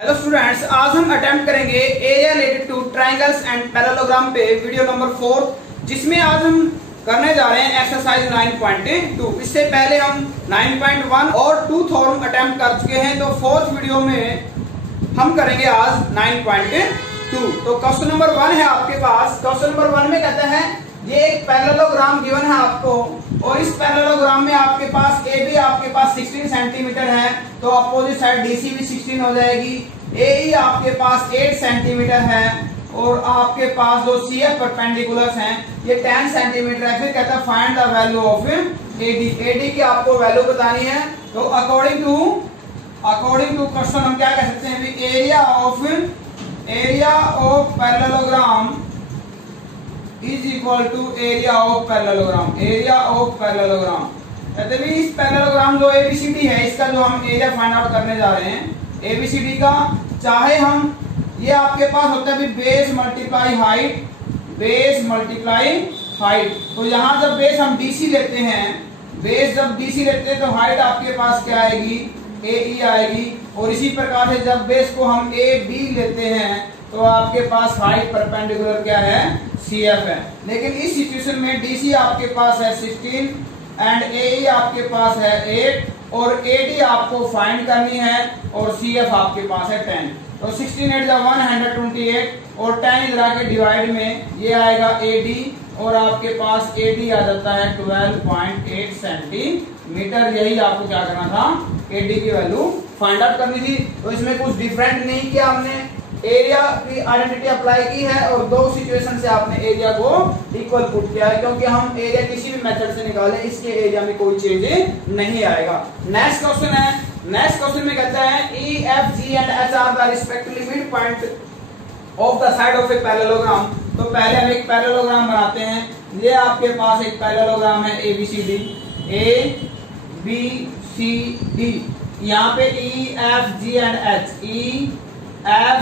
Hello students, आज हम attempt करेंगे area related two triangles and parallelogram पे वीडियो नंबर 4, जिसमें आज हम करने जा रहे हैं एक्सरसाइज 9.2। इससे पहले हम 9.1 और 2 थॉर्म अटेम्प्ट कर चुके हैं, तो फोर्थ वीडियो में हम करेंगे आज 9.2। तो क्वेश्चन नंबर 1 है आपके पास। क्वेश्चन नंबर 1 में कहते हैं ये एक पैरेललोग्राम गिवन है आपको, और इस पैरेललोग्राम में आपके पास ए बी आपके पास 16 सेंटीमीटर है, तो अपोजिट साइड डीसी भी 16 हो जाएगी। ए आपके पास 8 सेंटीमीटर है, और आपके पास जो सी एफ परपेंडिकुलर हैं ये 10 सेंटीमीटर है। फिर कहता है find the value of AD. AD की आपको वैल्यू बतानी है। तो अकॉर्डिंग टू क्वेश्चन हम क्या कह सकते हैं, area of parallelogram is equal to area of parallelogram. Area of parallelogram कहते हैं इस पैरेललोग्राम जो एबीसीडी है, इसका जो हम एरिया फाइंड आउट करने जा रहे हैं एबीसीडी का, चाहे हम ये आपके पास होता है बेस मल्टीप्लाई हाइट। तो यहाँ जब बेस हम डीसी लेते हैं, तो हाइट आपके पास क्या आएगी, ए ई आएगी। और इसी प्रकार से जब बेस को हम ए बी लेते हैं तो आपके पास हाइट परपेंडिकुलर क्या है, सी एफ है। लेकिन इस सिचुएशन में डीसी आपके पास है 16 एंड ए आपके पास है 8, और एडी आपको फाइंड करनी है, और सी एफ आपके पास है 10। तो 16 8 128, और 10 इधर आके डिवाइड में ये आएगा एडी, और आपके पास एडी आ जाता है 12.8 सेंटीमीटर। यही आपको क्या करना था, एडी की वैल्यू फाइंड आउट करनी थी। तो इसमें कुछ डिफरेंट नहीं किया हमने, एरिया की आइडेंटिटी अप्लाई की है, और दो सिचुएशन से आपने एरिया को इक्वल पुट किया है, क्योंकि हम एरिया किसी भी मेथड से निकालें इसके एरिया में कोई चेंज नहीं आएगा। नेक्स्ट क्वेश्चन में कहता है ई F G and H are the respectively mid point of the side of a parallelogram. तो पहले हम एक पैरेललोग्राम बनाते हैं। ये आपके पास एक पैरेललोग्राम है ए बी सी डी। यहाँ पे E F G and H, E F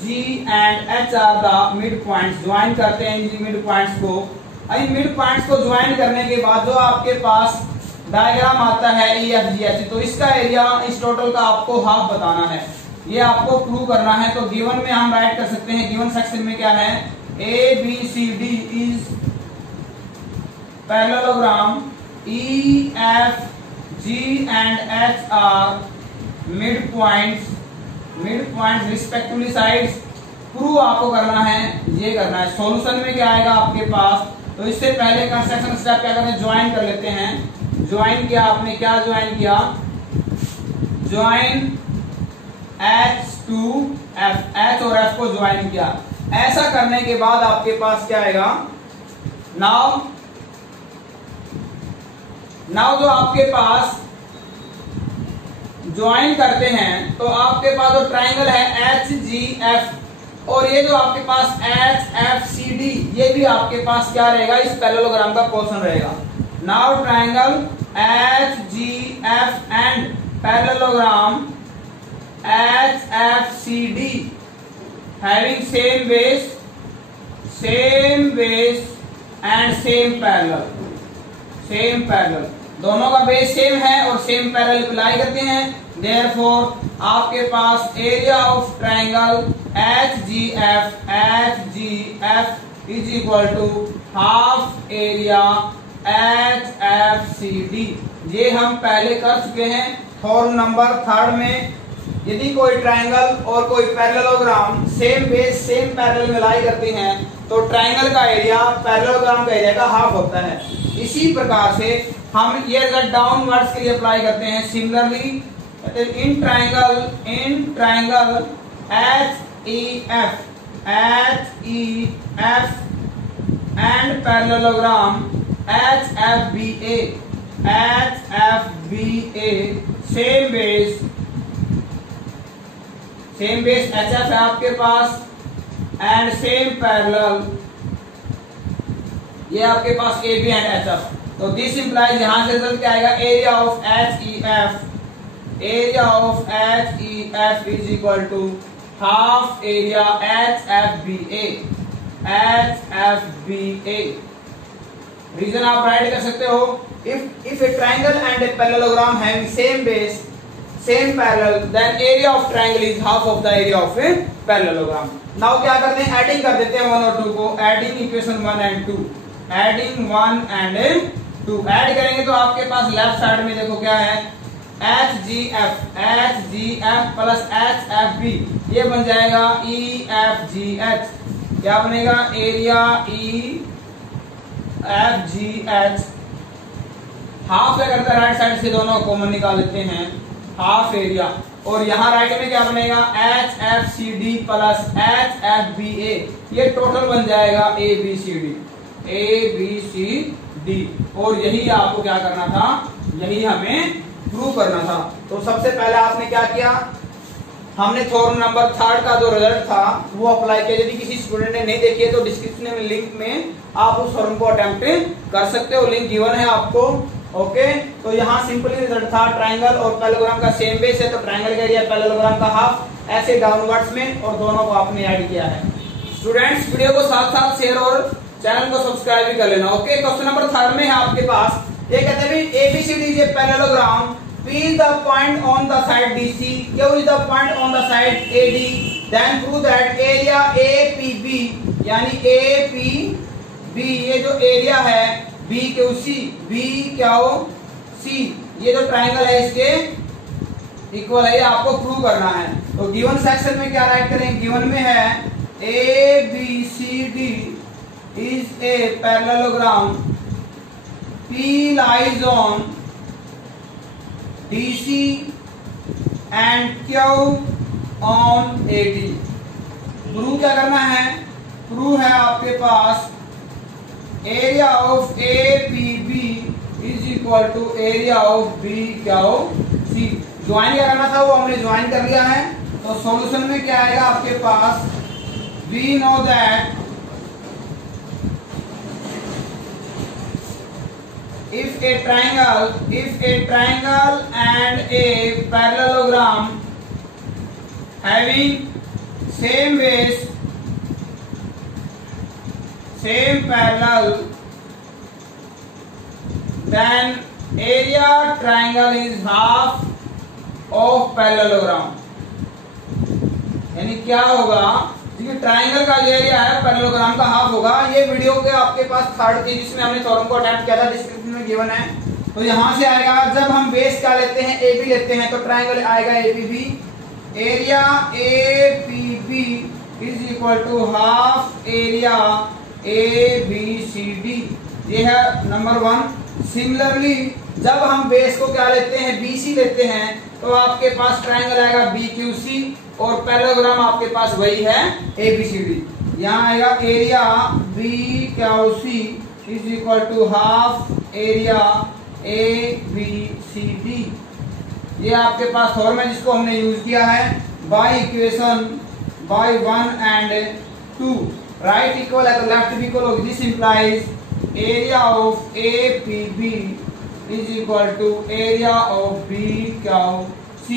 G and H are the mid points. Join करते हैं इन मिड पॉइंट्स को। इन मिड पॉइंट्स को ज्वाइन करने के बाद जो आपके पास डायग्राम आता है ई एफ जी एच, तो इसका एरिया इस टोटल का आपको हाफ बताना है, ये आपको प्रूव करना है। तो गिवन में हम राइट कर सकते हैं, गिवन सेक्शन में क्या है, A B C D is parallelogram, E F G and H are mid points respectively sides. Prove आपको करना है, ये करना है। सॉल्यूशन में क्या आएगा आपके पास, तो इससे पहले कंस्ट्रक्शन स्टेप क्या करते हैं, ज्वाइन कर लेते हैं। ज्वाइन किया आपने, क्या ज्वाइन किया, join H to F, H और F को ज्वाइन किया। ऐसा करने के बाद आपके पास क्या आएगा, नाउ जो आपके पास ज्वाइन करते हैं तो आपके पास जो ट्राइंगल है एच जी एफ, और ये जो आपके पास एच एफ सी डी, ये भी आपके पास क्या रहेगा, इस पैरेललोग्राम का पोर्शन रहेगा। Now triangle H G F and parallelogram H F C D having same base and same parallel. दोनों का बेस सेम है और सेम पैरेलल अप्लाई करते हैं। देयरफॉर आपके पास area of triangle H G F is equal to half area H F C D. ये हम पहले कर चुके हैं फॉर्म नंबर 3 में। यदि कोई ट्राइंगल और कोई parallelogram same base same parallel में लाई करते हैं तो ट्राइंगल का एरिया पैरेललोग्राम का एरिया का हाफ होता है। इसी प्रकार से हम ये रिजल्ट डाउनवर्ड्स के लिए अप्लाई करते हैं। Similarly in triangle H E F and parallelogram H F B A same base H F है आपके पास एंड सेम पैरेलल, ये आपके पास A B and H F. तो दिस इंप्लाइज, यहां से रिजल्ट क्या आएगा, area of H E F is equal to half area H F B A. Reason आप राइट कर सकते हो, if a triangle and a parallelogram having same base same parallel then area of triangle is half of the area of a parallelogram. Now क्या करते हैं, adding कर देते हैं 1 और 2 को, adding equation 1 and 2, adding 1 and 2 add करेंगे तो आपके पास लेफ्ट साइड में देखो क्या है, HGF प्लस HFB, ये बन जाएगा EFGH। क्या बनेगा, एरिया EFGH। हाफ क्या करता है, राइट साइड से दोनों कॉमन निकाल लेते हैं, हाफ एरिया, और यहाँ राइट में क्या बनेगा, HFCD प्लस HFBA, ये टोटल बन जाएगा ABCD। और यही आपको क्या करना था, यही हमें प्रूव करना था। तो सबसे पहले आपने क्या किया, हमने थ्योरम नंबर 3 का जो रिजल्ट था वो अप्लाई किया। यदि किसी स्टूडेंट ने नहीं देखी है तो डिस्क्रिप्शन में लिंक में आप उस थ्योरम को अटेम्प्ट कर सकते हो, लिंक गिवन है आपको। ओके, तो यहाँ सिंपली रिजल्ट था, ट्रायंगल और पैरेललोग्राम का सेम बेस है, तो ट्रायंगल का एरिया पैरेललोग्राम का हाफ, ऐसे डाउनवर्ड्स में, और दोनों को आपने ऐड किया है। स्टूडेंट्स वीडियो को साथ साथ शेयर और चैनल को सब्सक्राइब भी कर लेना। ओके, क्वेश्चन नंबर 3 में है आपके पास, ये कहते हैं ABCD is a parallelogram, P is the point on the side DC, Q is the point on the side AD, then prove that area APB, यानी APB, ये जो एरिया है BQC, ये जो ट्रायंगल है इसके इक्वल है, ये आपको प्रूव करना है। तो गिवन सेक्शन में क्या राइट करेंगे, गिवन में है ABCD is a parallelogram, P lies on DC and Q on AD। Prove क्या करना है, प्रूव है आपके पास area of APB is equal to area of BQC। Join क्या करना था वो हमने ज्वाइन कर लिया है। तो सॉल्यूशन में क्या आएगा आपके पास, we know that if a triangle and a parallelogram having same base, same parallel, then area triangle is half of parallelogram। यानी क्या होगा, क्योंकि ट्रायंगल का जो एरिया है पैरेललोग्राम का हाफ होगा। ये वीडियो के आपके पास 3rd थी जिसमें हमने थ्योरम को अटेम्प्ट किया था, डिस्क्रिप्शन में गिवन है। तो यहाँ से आएगा, जब हम बेस क्या लेते हैं, AB लेते हैं, तो ट्रायंगल आएगा APB, area APB is equal to half area ABCD, ये है नंबर 1। सिमिलरली जब हम बेस को क्या लेते हैं, BC लेते हैं, तो आपके पास ट्रायंगल आएगा BQC, और पैरेललोग्राम आपके पास वही है ABCD। यहाँ आएगा area BQC is equal to half area ABCD। ये आपके पास फॉर्म है जिसको हमने यूज किया है by equation by 1 and 2। Right equal है तो लेफ्ट भी इक्वल होगी। This implies area of APB is equal to area of BQC।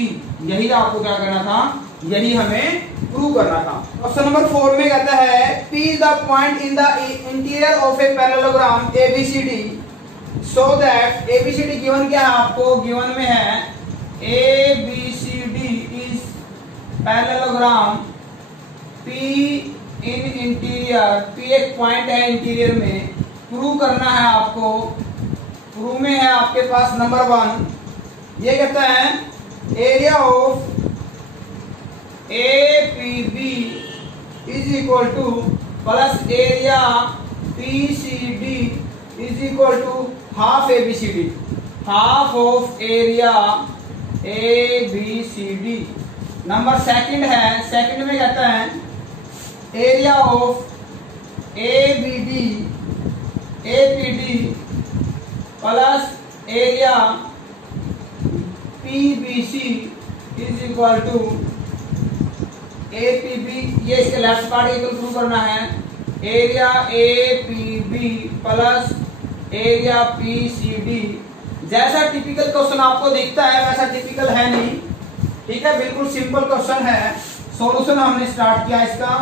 यही आपको क्या करना था, यही हमें प्रूव करना था। ऑप्शन नंबर 4 में कहता है P is the point in the interior of a parallelogram ABCD, so that ABCD given क्या है आपको, गिवन में है ABCD is parallelogram P in interior, P एक पॉइंट है इंटीरियर में। प्रूव करना है आपको, प्रूव में है आपके पास नंबर 1, ये कहता है area of APB is equal to plus area PCD is equal to half ABCD, half of area ABCD। Number 2 है, सेकंड में कहता है area of APD plus area PBC is equal to APB, ये इसके left part equal prove करना है, area APB plus area PCD। जैसा typical question आपको दिखता है वैसा टिपिकल है नहीं, ठीक है, बिल्कुल सिंपल क्वेश्चन है। सॉल्यूशन हमने स्टार्ट किया इसका।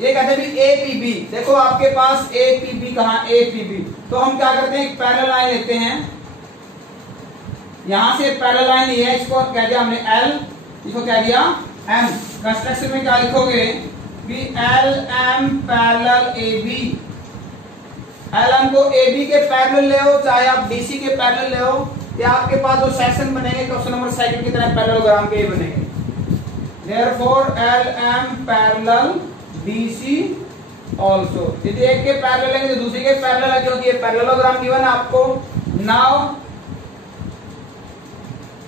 ये कहते हैं APB, देखो आपके पास APB कहाँ, APB, तो हम क्या करते हैं, एक पैरेलल लाइन लेते हैं, यहां से पैरेलल लाइन ली है, इसको कह दिया हमने L, इसको कह दिया M। कंस्ट्रक्शन में क्या लिखोगे कि LM पैरेलल AB, LM को AB के पैरेलल ले हो चाहे आप DC के पैरेलल ले हो, या आपके पास जो सेक्शन बनेंगे क्वेश्चन नंबर 2 की तरह पैरेललोग्राम के बनेंगे। Therefore LM parallel BC also, यदि एक के पैरेलल लेंगे तो दूसरे के पैरेलल है, क्योंकि ये पैरेललोग्राम गिवन है आपको। नाउ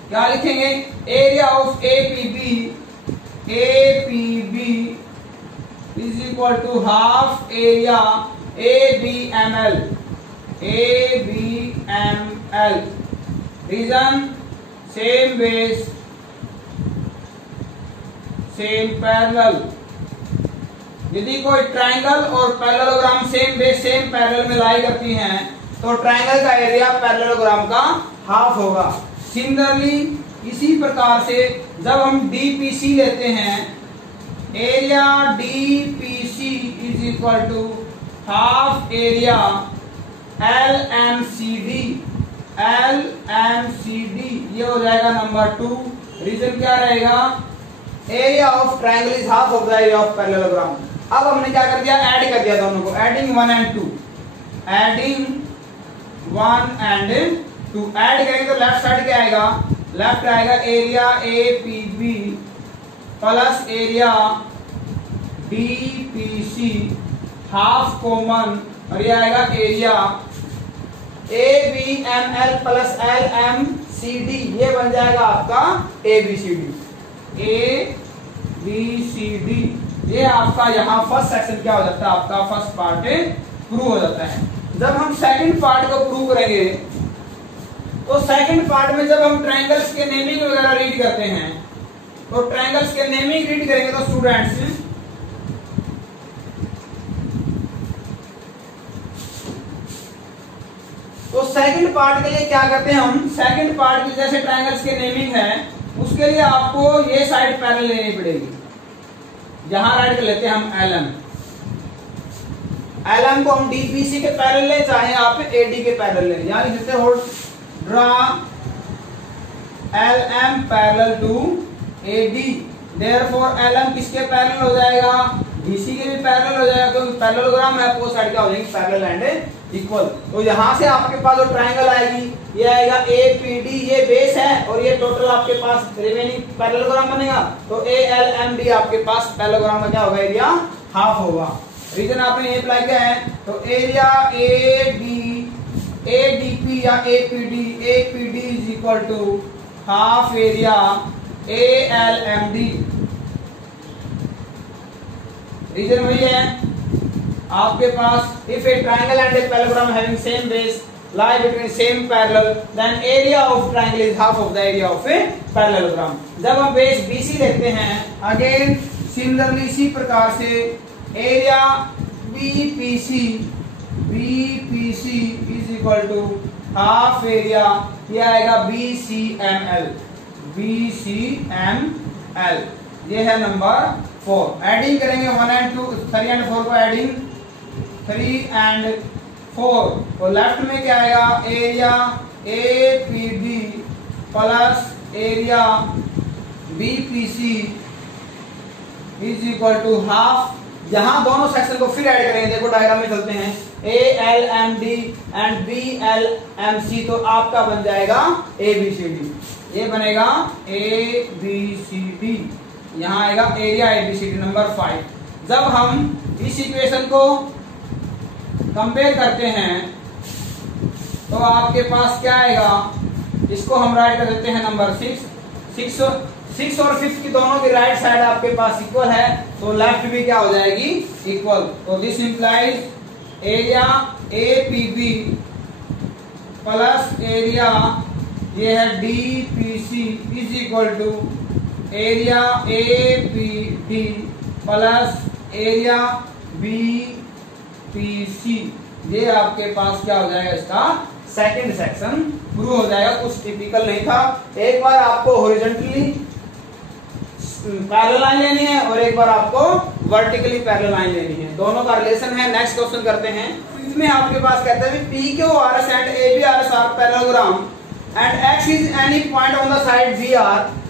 क्या लिखेंगे, area of APB is equal to half area ABML। Reason same base same parallel. यदि कोई ट्रायंगल और parallelogram same base same parallel में लाई करती हैं तो ट्रायंगल का एरिया पैरेललोग्राम का हाफ होगा। सिमिलरली इसी प्रकार से जब हम DPC लेते हैं, area DPC is equal to half area LMCD। ये हो जाएगा नंबर 2। रीजन क्या रहेगा, area of triangle is half of the area of parallelogram. अब हमने क्या कर दिया, ऐड कर दिया दोनों को, एडिंग 1 and 2। ऐड करेंगे तो लेफ्ट साइड क्या आएगा, लेफ्ट आएगा area APB plus area DPC half common, और ये आएगा एरिया ABML प्लस LMCD, ये बन जाएगा आपका ABCD। ये आपका यहाँ फर्स्ट सेक्शन क्या हो जाता है, आपका फर्स्ट पार्ट प्रूव हो जाता है। जब हम सेकंड पार्ट को प्रूव करेंगे तो सेकंड पार्ट में जब हम ट्रायंगल्स के नेमिंग वगैरह रीड करते हैं, तो ट्रायंगल्स के नेमिंग रीड करेंगे तो स्टूडेंट्स तो सेकंड पार्ट के लिए क्या करते हैं हम, सेकंड पार्ट में जैसे ट्रायंगल्स के नेमिंग है उसके लिए आपको ये साइड पैरेलल लेनी पड़ेगी। यहां राइट कर लेते हैं हम LM को हम DPC के पैरेलल ले, चाहे आप AD के पैरेलल ले, यानी जैसे हो draw LM parallel to AD। Therefore LM किसके पैरेलल हो जाएगा, DC के भी पैरेलल हो जाएगा, क्योंकि पैरेललोग्राम है, अपोजिट साइड क्या हो जाएंगे, पैरेलल एंड इक्वल। तो यहां से आपके पास जो ट्रायंगल आएगी ये आएगा APD, ये बेस है, और ये टोटल आपके पास रिमेनिंग पैरेललोग्राम बनेगा। तो ALMD आपके पास पैरेललोग्राम का क्या होगा, एरिया हाफ होगा। रीजन आपने ये अप्लाई किया है, तो एरिया ADP या APD is equal to half area ALMD। Reason वही है आपके पास, if a triangle and a parallelogram having same base lie between same parallel then area of triangle is half of the area of a parallelogram। जब हम base BC लेते हैं, again similarly इसी प्रकार से area BPC is equal to half area, ये आएगा BCML। ये है नंबर 4। एडिंग करेंगे 1 and 2, 3 and 4 को एडिंग 3 and 4, तो लेफ्ट में क्या आएगा, area APB plus area BPC is equal to half. यहां दोनों सेक्शन को फिर ऐड करेंगे, देखो डायग्राम में चलते हैं, ALMD एंड BLMC, तो आपका बन जाएगा ABCD। ये बनेगा ABCD, यहां आएगा एरिया ABCD नंबर 5। जब हम इस इक्वेशन को कंपेयर करते हैं तो आपके पास क्या आएगा, इसको हम राइट कर देते हैं नंबर 6 और 5 की दोनों की राइट साइड आपके पास इक्वल है, तो लेफ्ट भी क्या हो जाएगी, इक्वल। तो this implies area APB plus area ये है DPC is equal to area APD plus area BPC। ये आपके पास क्या हो जाएगा, इसका सेकंड सेक्शन प्रूव हो जाएगा। कुछ टिपिकल नहीं था, एक बार आपको हॉरिजॉन्टली पैरेलल लाइन लेनी है और एक बार आपको वर्टिकली पैरेलल लाइन लेनी है, दोनों का रिलेशन है। नेक्स्ट क्वेश्चन करते हैं। इसमें आपके पास कहते हैं PQRS and ABRS are parallelogram and x is any point on the side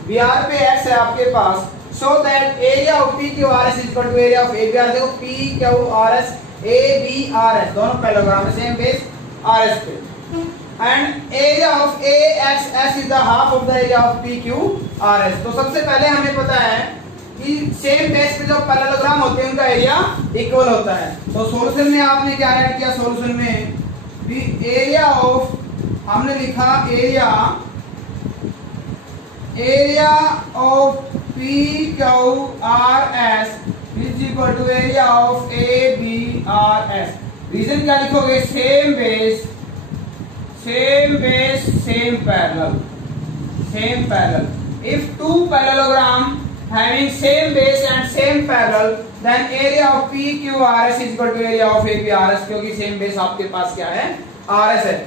BR पे x है आपके पास, so that area of PQRS is equal to area of ABR। देखो PQRS ABRS दोनों पैरेललोग्राम में सेम बेस RS पे, and area of AXS is the half of the area of PQRS। तो सबसे पहले हमें पता है कि सेम बेस पे जो पैरेललोग्राम होते हैं उनका एरिया इक्वल होता है। तो सॉल्यूशन में आपने क्या ऐड किया, सॉल्यूशन में भी एरिया ऑफ, हमने लिखा area of PQRS is equal to area of ABRS। Reason क्या लिखोगे, same base same parallel. If two parallelogram having same base and same parallel, then area of PQRS is equal to area of ABRS, क्योंकि same base आपके पास क्या है, RS है।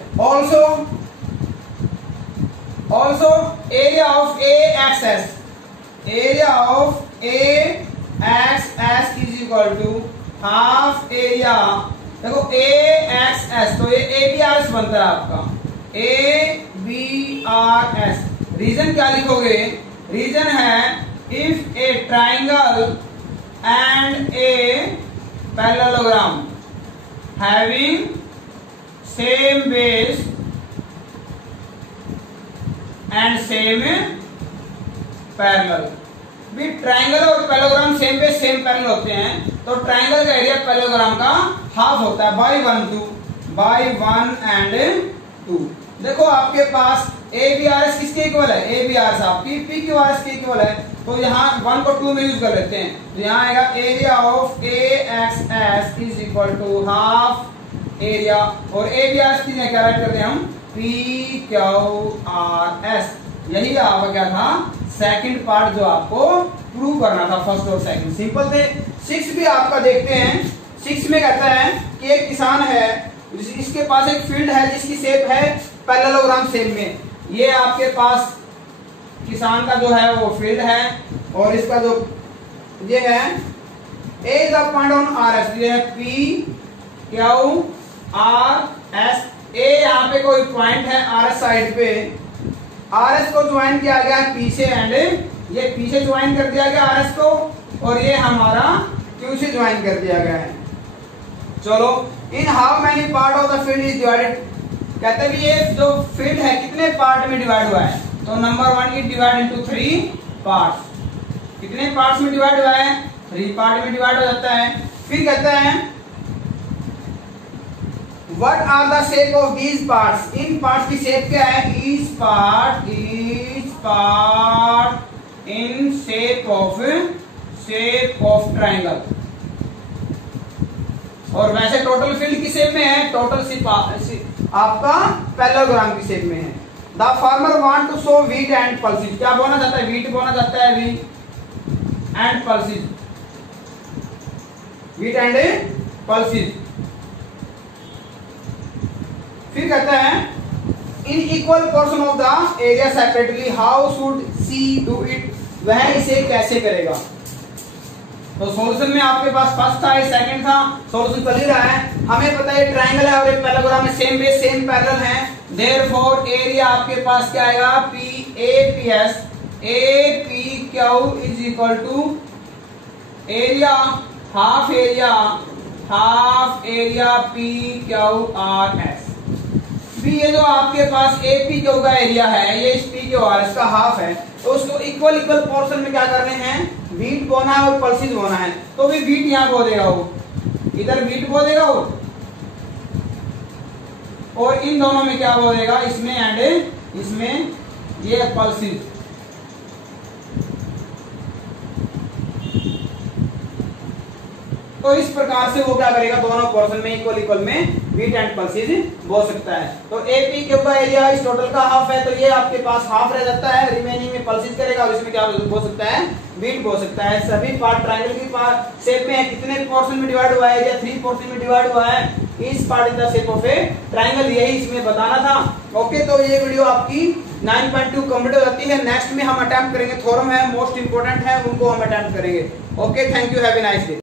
Also area of AXS is equal to half area, देखो AXS तो ये ABRS बनता है आपका, ABRS। रीजन क्या लिखोगे, रीजन है if a triangle and a parallelogram having same base and same parallel, भी ट्राइंगल और parallelogram same base same parallel होते हैं, तो ट्राइंगल का एरिया पैरेललोग्राम का हाफ होता है, बाई 1 एंड 2। देखो आपके पास ABRS किसके इक्वल है, ABRS आपकी PQRS के इक्वल है, तो यहाँ 1 को 2 में यूज कर लेते हैं, तो यहाँ आएगा area of AXS is equal to half area, और ABRS की क्या राइट करते हैं हम, PQRS। यही आपका क्या था, सेकंड पार्ट जो आपको प्रूव करना था, फर्स्ट और सेकंड सिंपल थे। 6 भी आपका देखते हैं। 6 में कहता है कि एक किसान है, इसके पास एक फील्ड है जिसकी शेप है पैरेललोग्राम शेप में। ये आपके पास किसान का जो है वो फील्ड है, और इसका जो ये है A is the point on RS, ये है PQRS। A यहाँ पे कोई पॉइंट है RS साइड पे, RS को ज्वाइन किया गया है पीछे, एंड ये पीछे ज्वाइन कर दिया गया RS को, और ये हमारा Q से ज्वाइन कर दिया गया है। चलो, in how many part of the field is divided, कहते हैं ये जो फील्ड है कितने पार्ट में डिवाइड हुआ है, तो number 1 is divide into 3 parts. कितने पार्ट्स में डिवाइड हुआ है, 3 पार्ट में डिवाइड हो जाता है। फिर कहता है what are the shape of these parts, इन पार्ट्स की शेप क्या है, each part in shape of triangle. और वैसे टोटल फील्ड की शेप में है, टोटल शेप आपका पैरेललोग्राम की शेप में है। The farmer want to sow wheat and pulses, क्या बोना चाहता है, व्हीट बोना चाहता है, व्हीट एंड पल्सेस। फिर कहता है in equal portion of the area separately, how should see do it, वह इसे कैसे करेगा। तो सॉल्यूशन में आपके पास फर्स्ट था, सेकंड था, सॉल्यूशन चल ही रहा है। हमें पता है ट्रायंगल है और एक पैरेललोग्राम में सेम बेस सेम पैरेलल है, देयरफॉर एरिया आपके पास क्या आएगा, PAPS APQ is equal to area half area PQRS। भी ये जो आपके पास APQ का एरिया है, ये इस PQRS का हाफ है, तो उसको इक्वल पोर्शन में क्या करने हैं, व्हीट बोना है और पल्सेस बोना है। तो भी व्हीट यहाँ बो देगा, वो इधर व्हीट बो देगा और इन दोनों में क्या बो देगा, इसमें एंड इसमें ये पल्सेस। तो इस प्रकार से वो क्या करेगा, दोनों पोर्शन में इक्वल में व्हीट एंड पल्सेस बो सकता है। तो APQ का एरिया इस टोटल का हाफ है, तो ये आपके पास हाफ रह जाता है, रिमेनिंग में पल्सेस करेगा और इसमें क्या बो सकता है, व्हीट बो सकता है। सभी पार्ट ट्रायंगल की पार्ट शेप में है, कितने पोर्शन में डिवाइड हुआ है, या 3 पोर्शन में डिवाइड हुआ है। इस part in the shape of A triangle, यही इसमें बताना था। ओके, तो ये वीडियो आपकी 9.2 कंप्लीट हो जाती है। नेक्स्ट में हम अटेम्प्ट करेंगे, थ्योरम है, मोस्ट इंपोर्टेंट है, उनको हम अटेम्प्ट करेंगे। Okay, thank you, have a nice day.